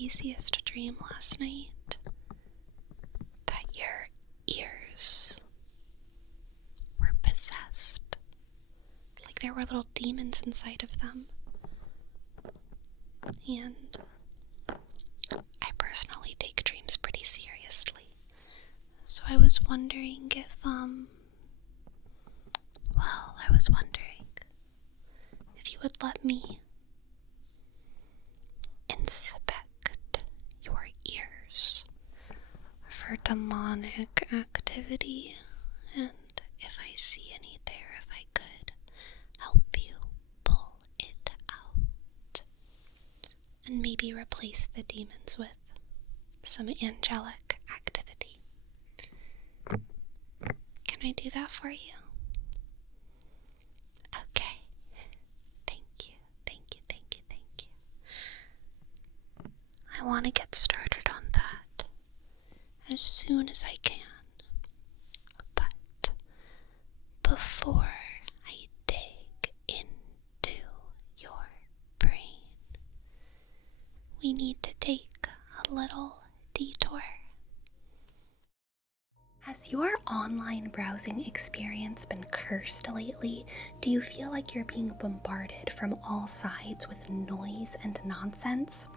craziest dream last night that your ears were possessed. Like there were little demons inside of them. And I personally take dreams pretty seriously. So I was wondering if, if you would let me inspect your ears for demonic activity, and if I see any there, if I could help you pull it out and maybe replace the demons with some angelic activity. Can I do that for you? Okay. Thank you. I want to get started on that as soon as I can. But before I dig into your brain, we need to take a little detour. Has your online browsing experience been cursed lately? Do you feel like you're being bombarded from all sides with noise and nonsense?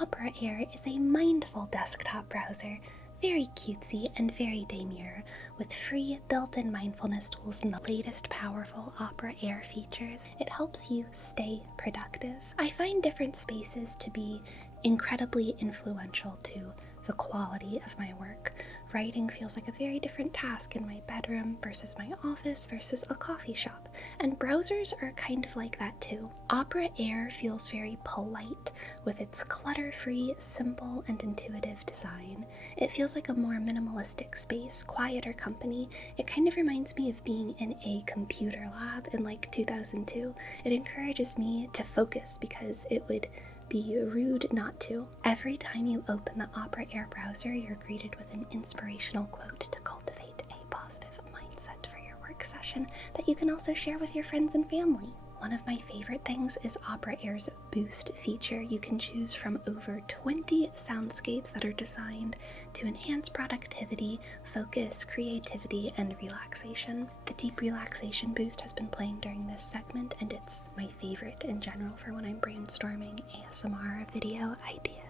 Opera Air is a mindful desktop browser, very cutesy and very demure, with free built-in mindfulness tools and the latest powerful Opera Air features. It helps you stay productive. I find different spaces to be incredibly influential to the quality of my work. Writing feels like a very different task in my bedroom versus my office versus a coffee shop, and browsers are kind of like that too. Opera Air feels very polite with its clutter-free, simple, and intuitive design. It feels like a more minimalistic space, quieter company. It kind of reminds me of being in a computer lab in like 2002. It encourages me to focus because it would be rude not to. Every time you open the Opera Air browser, you're greeted with an inspirational quote to cultivate a positive mindset for your work session that you can also share with your friends and family. One of my favorite things is Opera Air's Boost feature. You can choose from over 20 soundscapes that are designed to enhance productivity, focus, creativity, and relaxation. The Deep Relaxation Boost has been playing during this segment, and it's my favorite in general for when I'm brainstorming ASMR video ideas.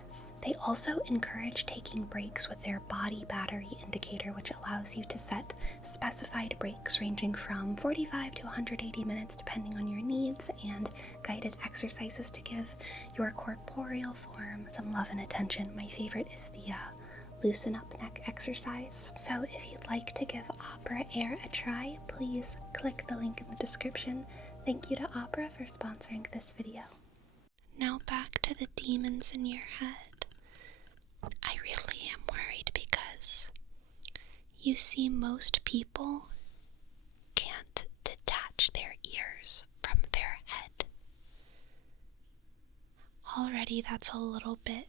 They also encourage taking breaks with their body battery indicator, which allows you to set specified breaks ranging from 45 to 180 minutes depending on your needs, and guided exercises to give your corporeal form some love and attention. My favorite is the loosen up neck exercise. So if you'd like to give Opera Air a try, please click the link in the description. Thank you to Opera for sponsoring this video. Now back to the demons in your head. I really am worried because you see, most people can't detach their ears from their head. Already that's a little bit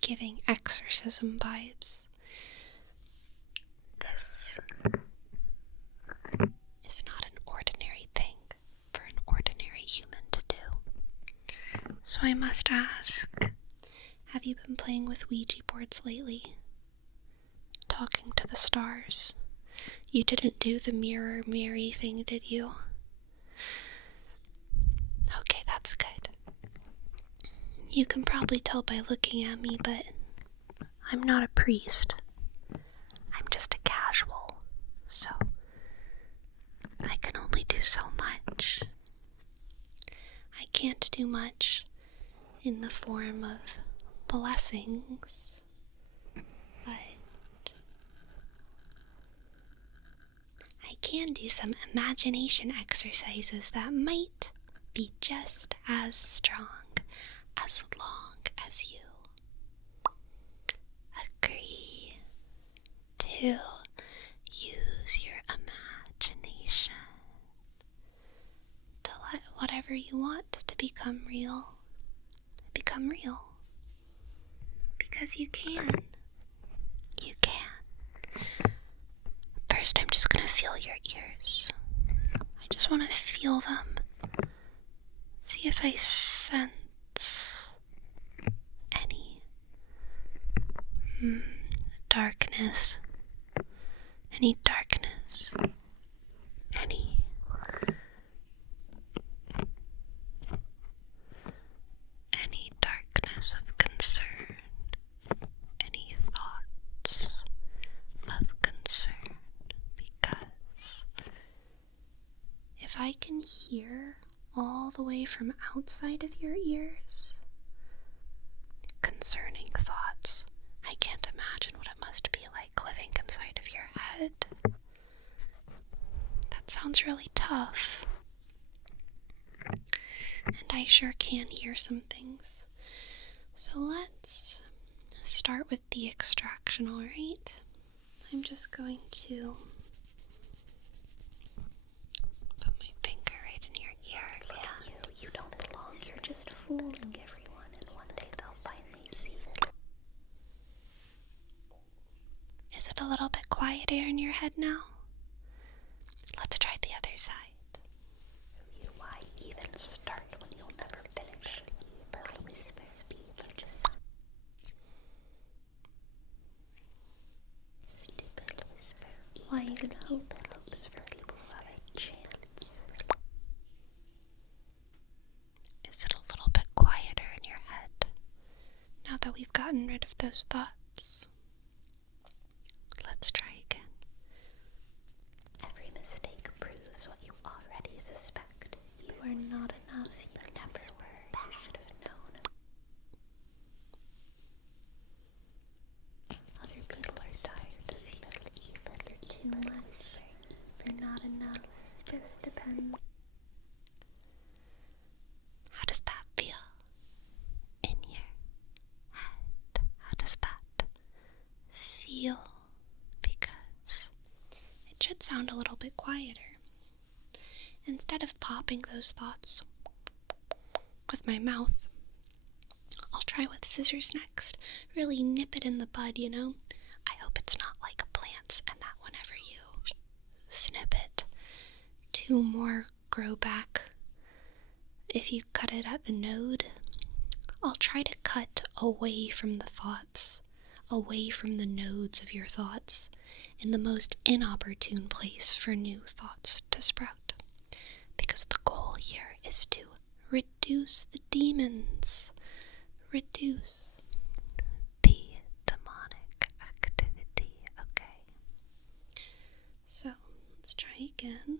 giving exorcism vibes. This is not an ordinary thing for an ordinary human to do. So I must ask, have you been playing with Ouija boards lately? Talking to the stars? You didn't do the Mirror Mary thing, did you? Okay, that's good. You can probably tell by looking at me, but I'm not a priest. I'm just a casual, so I can only do so much. I can't do much in the form of blessings, but I can do some imagination exercises that might be just as strong as long as you agree to use your imagination to let whatever you want to become real. Because you can. You can. First, I'm just gonna feel your ears. I just want to feel them. See if I sense any Darkness. Any darkness. Any darkness of concern. Any thoughts of concern. Because if I can hear all the way from outside of your ears concerning thoughts, I can't imagine what it must be like living inside of your head. That sounds really tough. And I sure can hear some things. So let's start with the extraction, alright? I'm just going to put my finger right in your ear. Look at you. You don't belong. You're just fooling everyone, and one day they'll finally see it. Is it a little bit quieter in your head now? Let's try the other side. Why even start when you'll never finish? Barely speak. You just stupid whisper. Why even hope? Hopes for people who have a chance. Is it a little bit quieter in your head now that we've gotten rid of those thoughts? Let's try again. Every mistake proves what you already suspect. You are not enough. The next word you should have known. Other people are tired of feeling evil. You're too much. You're not enough. Just depends. How does that feel in your head? How does that feel? Because it should sound a little bit quieter. Instead of popping those thoughts with my mouth, I'll try with scissors next. Really nip it in the bud, you know? I hope it's not like plants and that whenever you snip it, two more grow back. If you cut it at the node, I'll try to cut away from the thoughts, away from the nodes of your thoughts, in the most inopportune place for new thoughts to sprout. Because the goal here is to reduce the demons, reduce the demonic activity, okay? So, let's try again.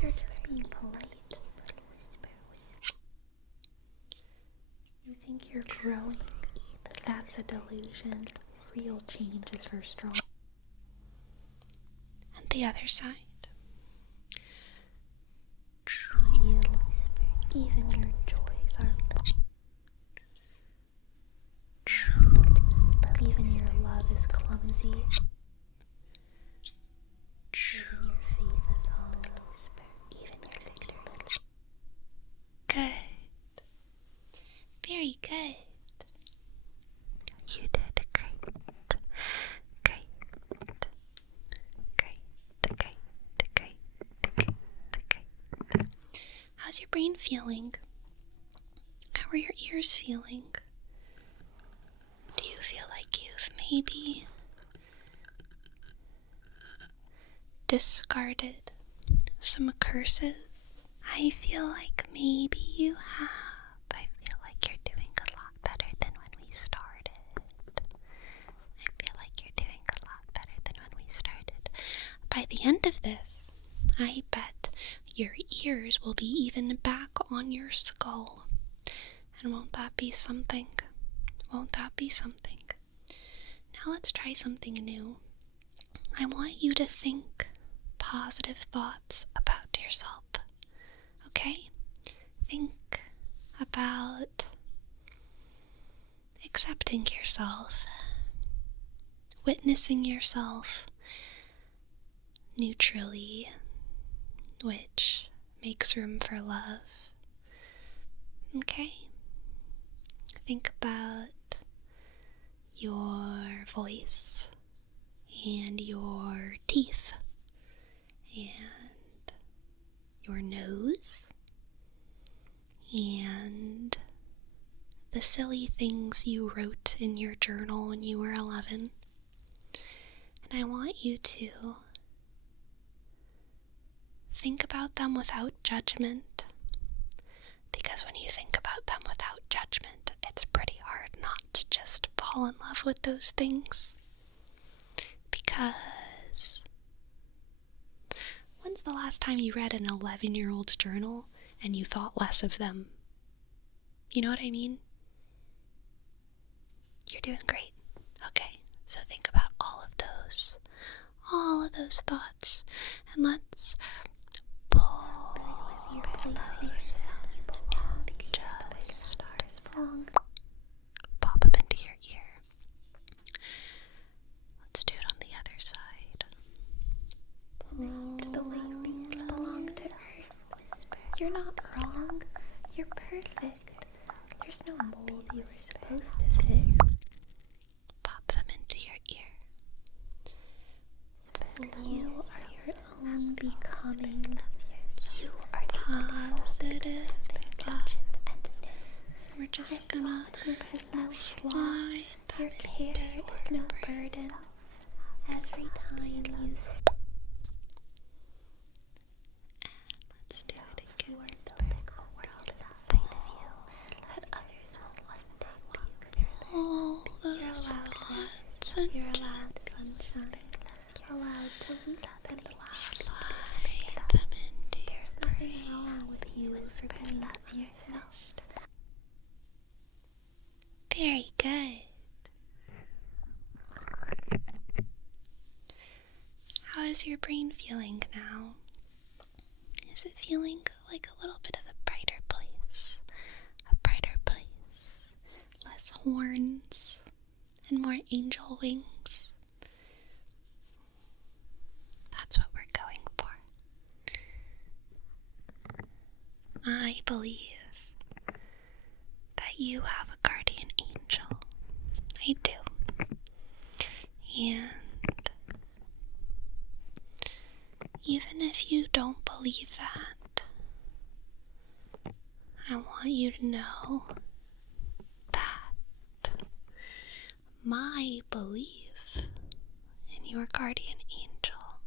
They're just being polite. You think you're growing? That's a delusion. Real change is for strong. And the other side. You, even your joys are. Even your love is clumsy. Even your faith is hollow. Even your victory. Good. Very good. You did great. Great. How's your brain feeling? How are your ears feeling? Do you feel like you've maybe discarded some curses? I feel like maybe you have. I feel like you're doing a lot better than when we started. I feel like you're doing a lot better than when we started. By the end of this, I bet your ears will be even back on your skull. And won't that be something? Won't that be something? Now let's try something new. I want you to think positive thoughts about yourself. Okay? Think about accepting yourself, witnessing yourself neutrally, which makes room for love. Okay? Think about your voice and your teeth and your nose and the silly things you wrote in your journal when you were 11. And I want you to think about them without judgment, because when you think about them without judgment, it's pretty hard not to just fall in love with those things. Because when's the last time you read an 11-year-old's journal and you thought less of them? You know what I mean? You're doing great. Okay, so think about all of those thoughts, and let's pull those in and just pop up into your ear. Let's do it on the other side. The way things belong to Earth. You're not wrong. You're perfect. There's no mold you're supposed to fit. Pop them into your ear. You are your own becoming. You are Positive thought. We're just gonna slide your care is no burden. Every time you let's do it again. you are building a world inside of you that others will one day walk through. All those thoughts and You're allowed sunshine. You're allowed to weep and laugh. slide them into your There's nothing wrong with you for being yourself. Very good. How is your brain feeling now? Is it feeling like a little bit of a brighter place? A brighter place. Less horns and more angel wings. That's what we're going for. I believe that you have a guardian angel. I do. And even if you don't believe that, I want you to know that my belief in your guardian angel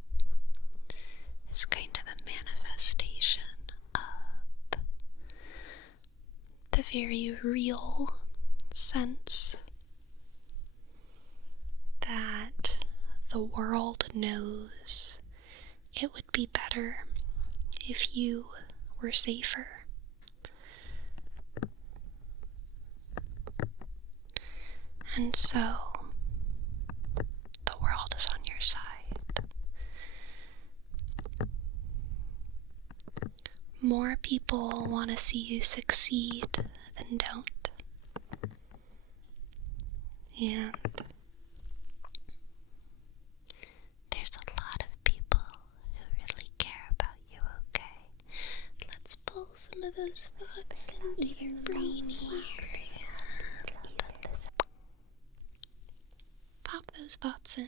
is kind of a manifestation of the very real sense that the world knows it would be better if you were safer. And so, the world is on your side. More people want to see you succeed than don't. And there's a lot of people who really care about you, okay? Let's pull some of those thoughts into your brain here. Pop those thoughts in.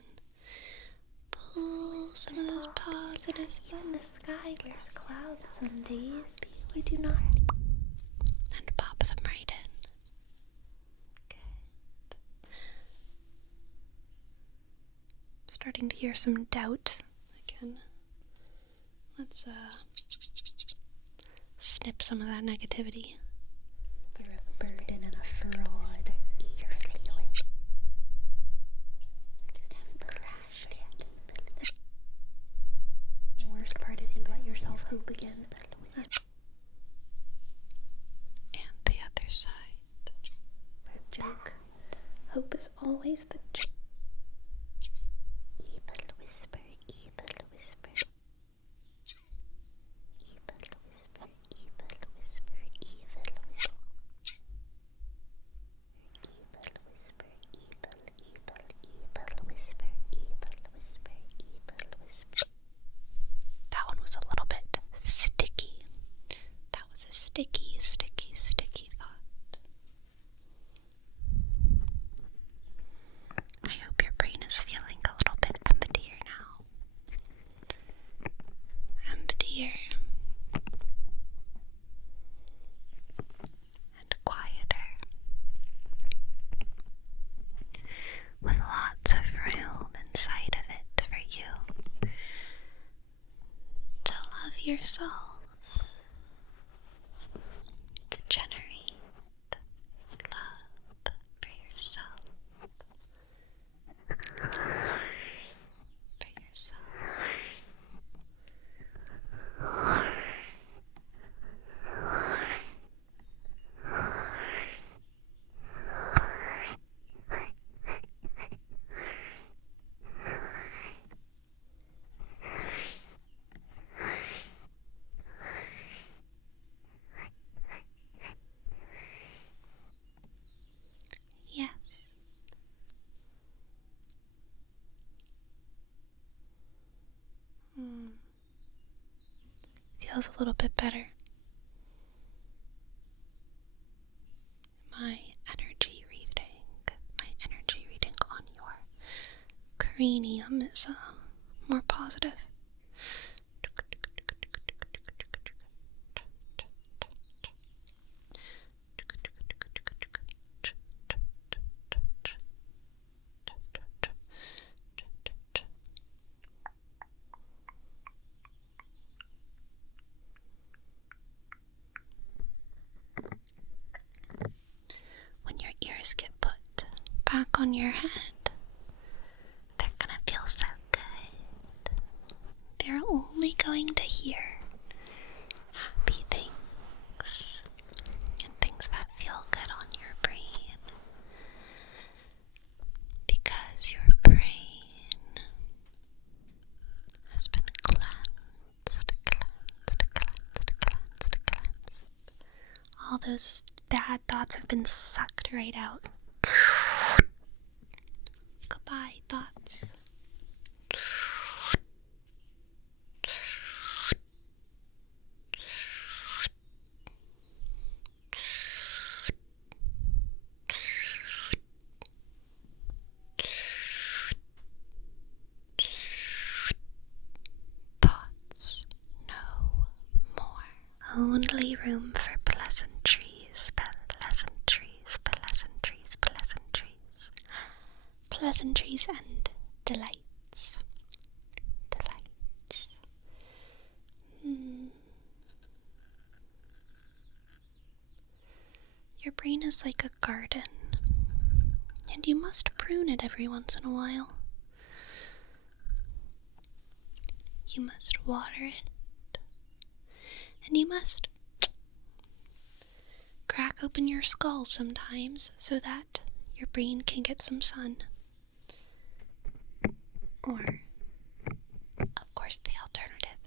Pull some of those positive Even the sky wears clouds some days. You do not. and pop them right in. Good. Starting to hear some doubt again. Let's snip some of that negativity. You're a burden and a fraud. You're failing. Just haven't grasped it. The worst part is you let yourself hope again. And the other side. Joke. Hope is always the joke. Evil whisper, evil whisper. Evil whisper, evil whisper, evil whisper. Evil whisper, evil, evil, evil whisper, evil whisper, evil whisper. That one was a little bit sticky. That was a sticky, sticky, sticky thought. yourself to generate love for yourself. For yourself. Yes. Feels a little bit better. My energy reading on your cranium is more positive. When your ears get put back on your head, they're gonna feel so good. They're only going to hear happy things and things that feel good on your brain, because your brain has been cleansed. All those bad thoughts have been sucked right out. Goodbye, thoughts. Thoughts no more. Only room for pleasantries, pleasantries, pleasantries, pleasantries. Pleasantries and delights. Delights. Your brain is like a garden, and you must prune it every once in a while. You must water it, and you must crack open your skull sometimes so that your brain can get some sun. Or, of course, the alternative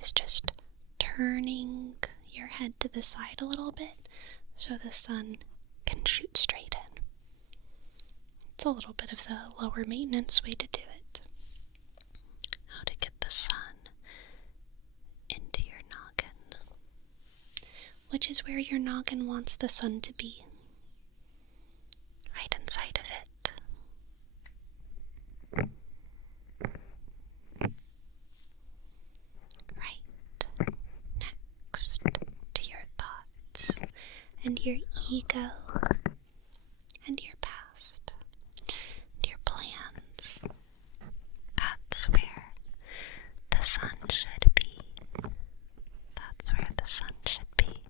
is just turning your head to the side a little bit so the sun can shoot straight in. It's a little bit of the lower maintenance way to do it. How to get the sun into your noggin, which is where your noggin wants the sun to be. Right inside of it. Right next to your thoughts and your ego and your past and your plans. That's where the sun should be. That's where the sun should be.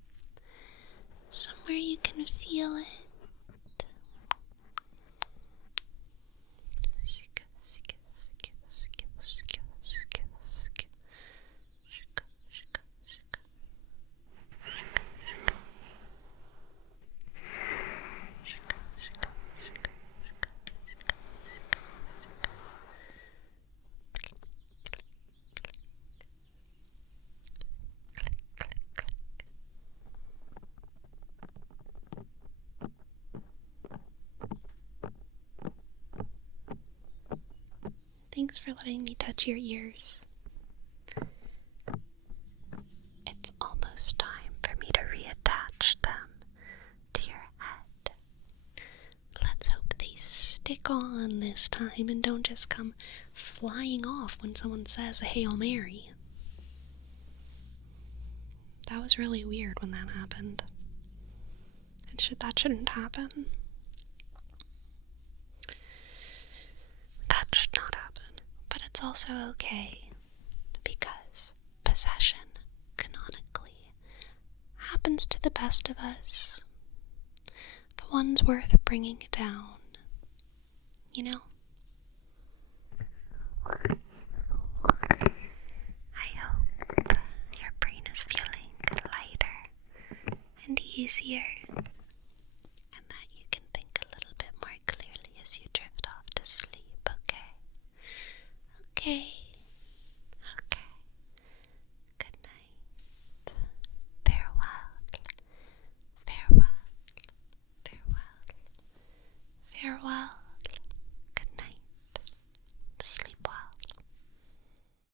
Somewhere you can feel it. Thanks for letting me touch your ears. It's almost time for me to reattach them to your head. Let's hope they stick on this time and don't just come flying off when someone says a Hail Mary. That was really weird when that happened. That shouldn't happen. That should not happen. But it's also okay, because possession happens to the best of us. The ones worth bringing down. You know? I hope your brain is feeling lighter and easier